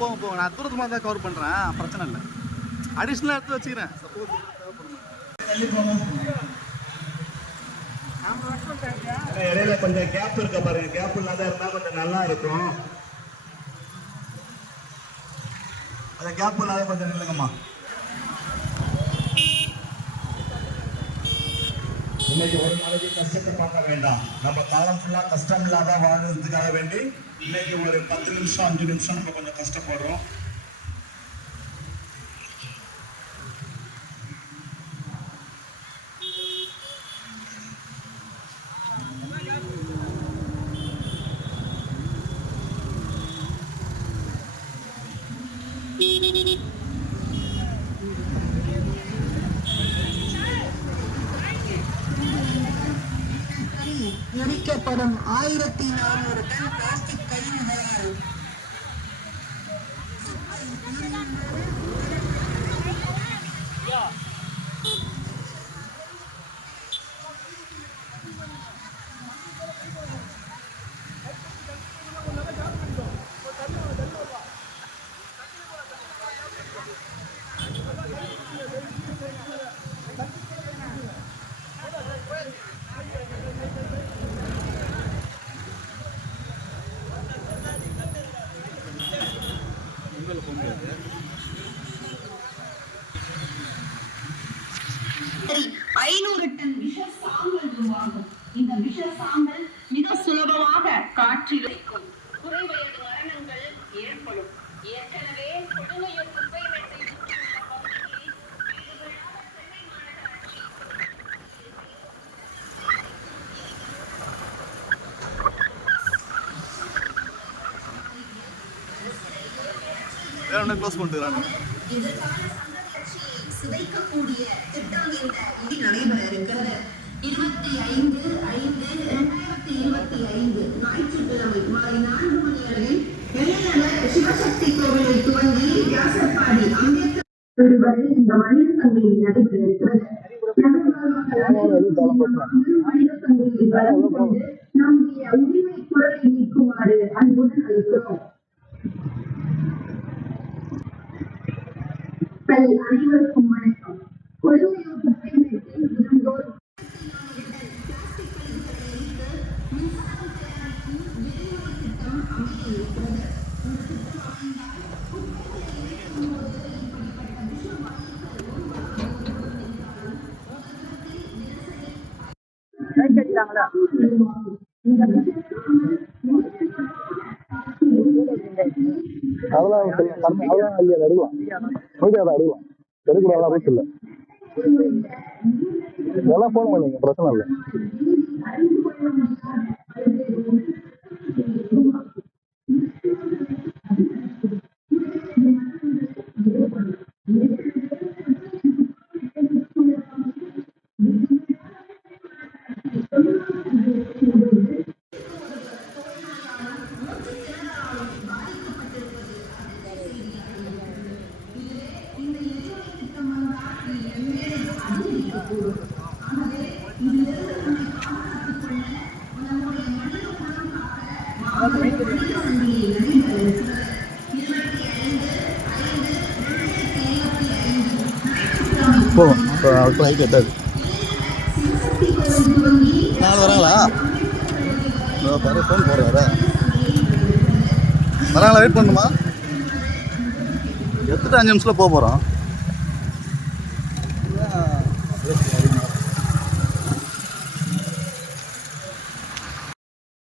போங்க நான் தூரமாக தான் கவர் பண்ணுறேன், பிரச்சனை இல்லை. அடிஷ்னலாக எடுத்து வச்சுக்கிறேன். சப்போஸ் இடையில கொஞ்சம் கேப் இருக்க பாருங்க, கேப் இல்லாத இருந்தால் கொஞ்சம் நல்லா இருக்கும். அந்த கேப் இல்லாத கொஞ்சம் நில்லுங்கம்மா. இன்னைக்கு ஒரு நாளைக்கு கஷ்டத்தை பார்க்க வேண்டாம். நம்ம காலம் ஃபுல்லா கஷ்டம் இல்லாத வாழ்றதுக்காக வேண்டி இன்னைக்கு ஒரு 10 நிமிஷம் 5 நிமிஷம் நம்ம கொஞ்சம் கஷ்டப்படுறோம். எரிக்கப்படும் 1400 டன் பிளாஸ்டிக் கழிவுகளால் சரி 500 டன் விஷ சாம்பல் உருவாகும். இந்த விஷ சாம்பல் மிக சுலபமாக காற்றில் இருக்கும். குறைவயது மரணங்கள் ஏற்படும். ஏற்கனவே கொடுமையூர் குப்பை மேட்டை சுற்றியுள்ள பகுதிகளில் வீடுகளாக சென்னை மாநகராட்சி வேற ஒன்று க்ளோஸ் பண்ணிட்டுறாங்க. சிதைக்கக்கூடிய திட்டம் இந்த நடைபெற இருக்கிறது. 25/5/2025 ஞாயிற்றுக்கிழமை மாலை 4 மணி அளவில் வெள்ளைநகர் சிவசக்தி கோவிலில் துவங்கி வியாசர்பாடி அம்பேத்கர் வரை இந்த மனித சங்கிலி நடைபெற இருக்கிறது. நம்முடைய உரிமை குரலை நீக்குமாறு அன்புடன் அளிக்கிறோம். அனைவருக்கும் வணக்கம். கொடுமையூர் குப்பை மேட்டில் தினந்தோறும் பிளாஸ்டிக் கழிவுகளை எரித்து மின்சாரம் தயாரிக்கும் விரிவுரை திட்டம் அமைய இருக்கிறது. இந்த திட்டம் அமைந்தால் குப்பைகளை எரிக்கும் போது இப்படிப்பட்ட விஷ வாயுக்கள் உருவாகும் என்றாலும் அதெல்லாம் இல்லையா எடுக்கலாம், போயிட்டு எடுக்கலாம், எடுக்கூடாதான் ரூல்ஸ் இல்லை. இதெல்லாம் ஃபோன் பண்ணிங்க, பிரச்சனை இல்லை. போவோம். இப்போ அவருக்கு லைட் எட்டாது. நாங்கள் வராங்களா? பாரு ஃபோன் போடுறாரா? வராங்களா? வெயிட் பண்ணுமா? 8 to 5 நிமிஷத்தில் போக போகிறோம்.